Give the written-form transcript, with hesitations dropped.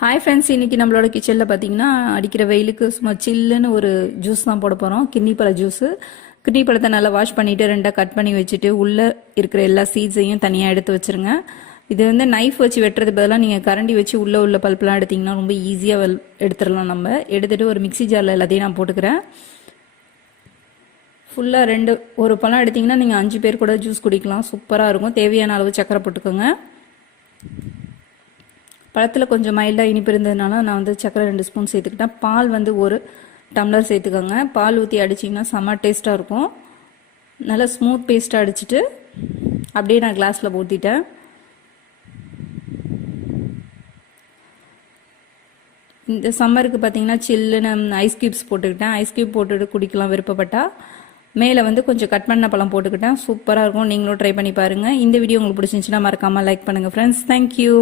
Hi friends, இன்னைக்கு நம்மளோட கிச்சனில் பார்த்தீங்கன்னா அடிக்கிற வெயிலுக்கு சும்மா சில்லுன்னு ஒரு ஜூஸ் தான் போட போகிறோம். கிட்னி பழ ஜூஸு. கிட்னி பழத்தை நல்லா வாஷ் பண்ணிவிட்டு ரெண்டாக கட் பண்ணி வச்சுட்டு உள்ளே இருக்கிற எல்லா சீட்ஸையும் தனியாக எடுத்து வச்சுருங்க. இது வந்து நைஃப் வச்சு வெட்டுறது பதிலாக நீங்கள் கரண்டி வச்சு உள்ள பல்ப்லாம் எடுத்திங்கன்னா ரொம்ப ஈஸியாக எடுத்துடலாம். நம்ம எடுத்துகிட்டு ஒரு மிக்சி ஜாரில் எல்லாத்தையும் நான் போட்டுக்கிறேன். ஃபுல்லாக ஒரு பழம் எடுத்திங்கன்னா நீங்கள் 5 பேர் கூட ஜூஸ் குடிக்கலாம். சூப்பராக இருக்கும். தேவையான அளவு சக்கரை போட்டுக்கோங்க. பழத்தில் கொஞ்சம் மைல்டாக இனிப்பு இருந்ததுனால நான் வந்து சக்கரை 2 ஸ்பூன் சேர்த்துக்கிட்டேன். பால் வந்து 1 டம்ளர் சேர்த்துக்கோங்க. பால் ஊற்றி அடிச்சிங்கன்னா செம்ம டேஸ்ட்டாக இருக்கும். நல்லா ஸ்மூத் பேஸ்ட்டாக அடிச்சுட்டு அப்படியே நான் கிளாஸில் ஊற்றிட்டேன். இந்த சம்மருக்கு பார்த்தீங்கன்னா சில்லுன்னு ஐஸ் கியூப்ஸ் போட்டுக்கிட்டேன். ஐஸ் கியூப் போட்டுட்டு குடிக்கலாம் விருப்பப்பட்டா. மேலே வந்து கொஞ்சம் கட் பண்ண பழம் போட்டுக்கிட்டேன். சூப்பராக இருக்கும். நீங்களும் ட்ரை பண்ணி பாருங்கள். இந்த வீடியோ உங்களுக்கு பிடிச்சிருந்துச்சுன்னா மறக்காமல் லைக் பண்ணுங்கள் ஃப்ரெண்ட்ஸ். தேங்க்யூ.